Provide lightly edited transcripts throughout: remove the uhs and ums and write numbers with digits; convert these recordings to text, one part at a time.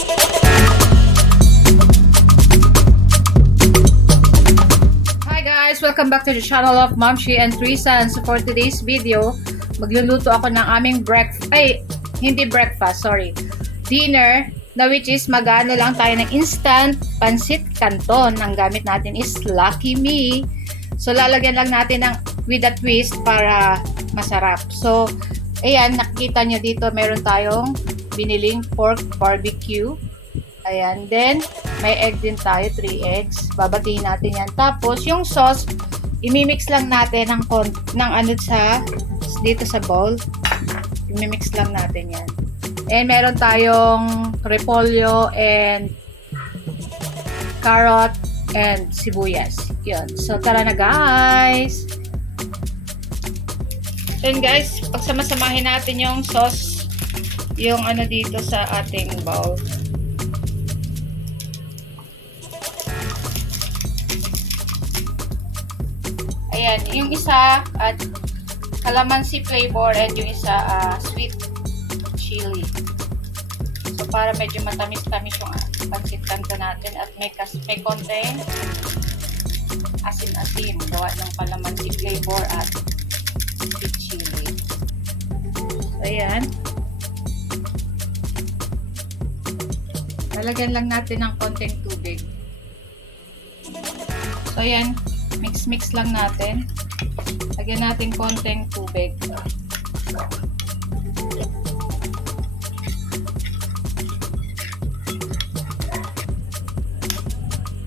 Hi guys! Welcome back to the channel of Momshi and Teresa. And so for today's video, magluluto ako ng aming dinner, na which is magano lang tayo ng instant Pancit Canton. Ang gamit natin is Lucky Me. So lalagyan lang natin ng with a twist para masarap. So ayan, nakikita nyo dito meron tayong biniling pork barbecue. Ayan, then may egg din tayo, 3 eggs. Babatiin natin yan. Tapos yung sauce, imimix lang natin ng ano dito sa bowl. Imimix lang natin yan. And meron tayong repolyo and carrot and sibuyas. Yun. So, tara na guys! Then guys, pagsamasamahin natin yung sauce, yung ano dito sa ating bowl. Ayan, yung isa at calamansi flavor and yung isa sweet chili. So, para medyo matamis-tamis yung pancit canton natin at may konting asin-asin. Gawa ng calamansi flavor at sweet chili. So, ayan. Lalagyan lang natin ng konting tubig. So, ayan. Mix lang natin. Lagyan natin konting tubig.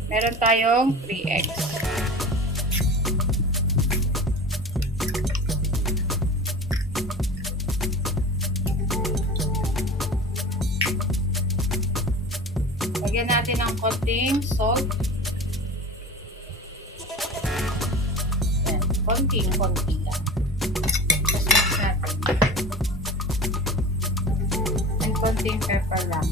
Meron tayong 3 eggs. Lagyan natin ng konting salt. Konting-konti lang. Tapos mix natin. And konting pepper lang.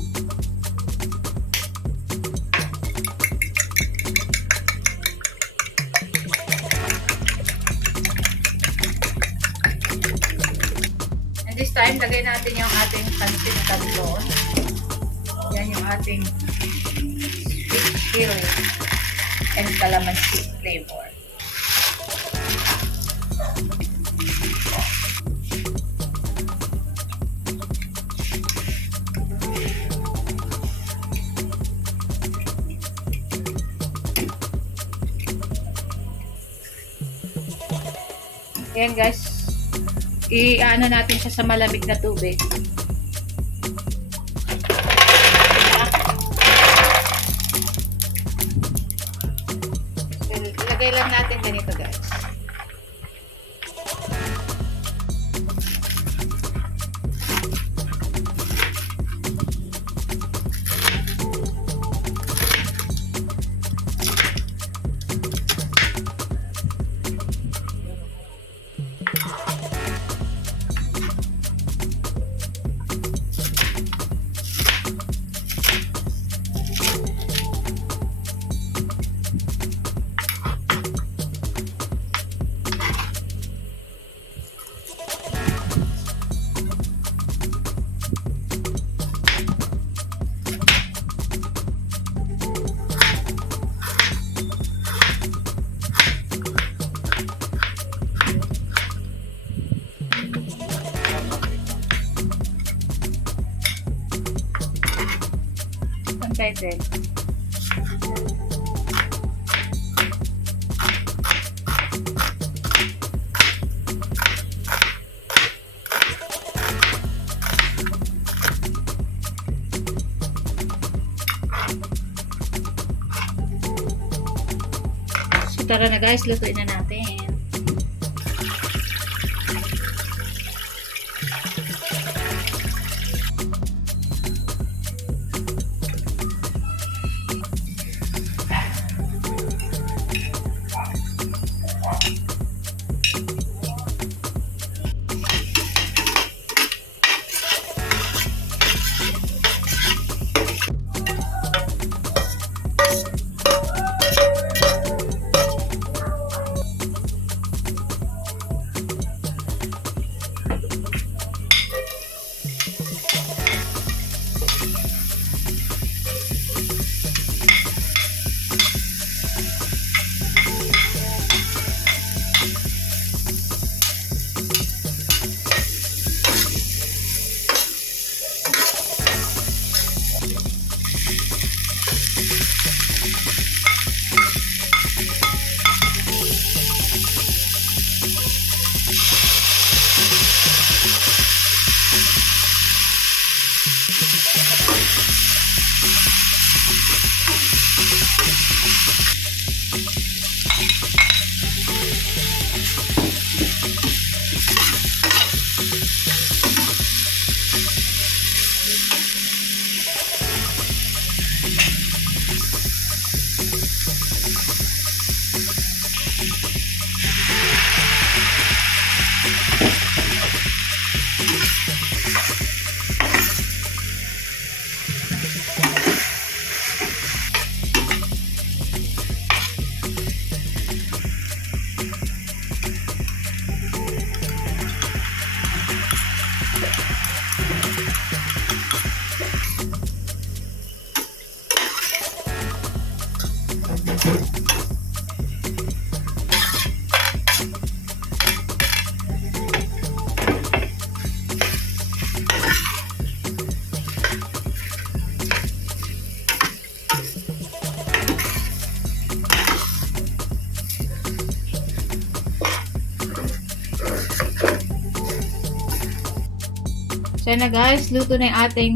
And this time, lagay natin yung ating pancit canton. Yan yung ating sweet chili and calamansi flavor. Ayan guys, i-ano natin siya sa malamig na tubig. So, ilagay lang natin ganito guys. Pantay din. So tara na guys, lutuin na natin. So na guys, luto na yung ating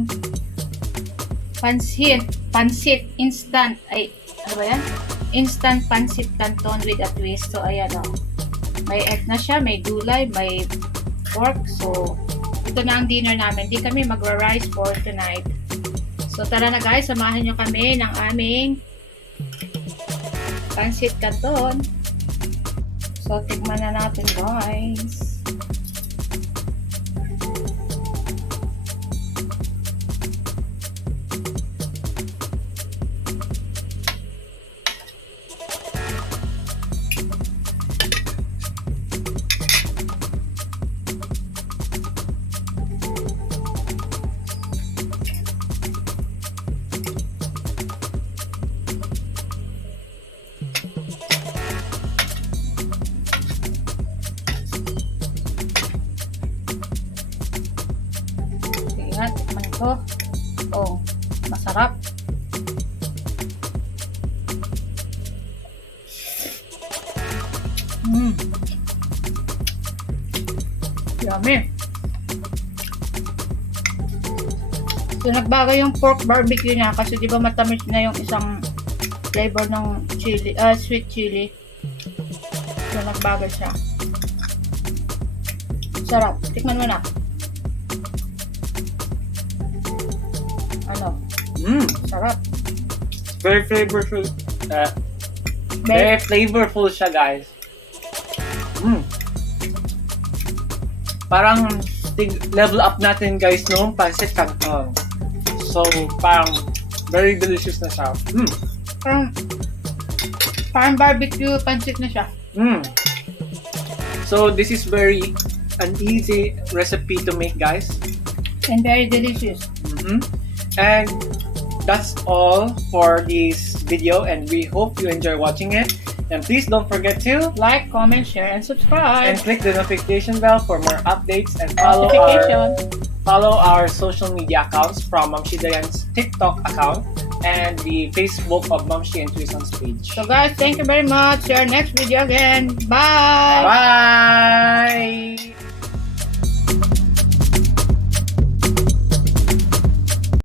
pancit instant. Ay, ano ba yan? Instant pancit canton with a twist. So ayan o. May egg na siya, may gulay, may pork. So ito na ang dinner namin. Di kami magra-rice for tonight. So tara na guys, samahan nyo kami ng aming pancit canton. So tikman na natin guys. Ayan, tikman ko. Oh, masarap. Yummy. So, nagbago yung pork barbecue niya kasi di ba matamis na yung isang flavor ng chili, sweet chili. So, nagbago siya. Sarap. Tikman mo na. Ano? Sarap. Very flavorful. Very flavorful siya, guys. Parang level up natin, guys, no? Pancit Canton. So, parang very delicious na siya. Parang barbecue pancit na siya. So, this is very an easy recipe to make, guys. And very delicious. And that's all for this video, and we hope you enjoy watching it. And please don't forget to Like, comment, share, and subscribe. and click the notification bell for more updates, and follow our social media accounts from Ma'am Shidayan's TikTok account and the Facebook of Ma'am Shi and Twison's page. So guys, thank you very much. See you next video again. Bye! Bye!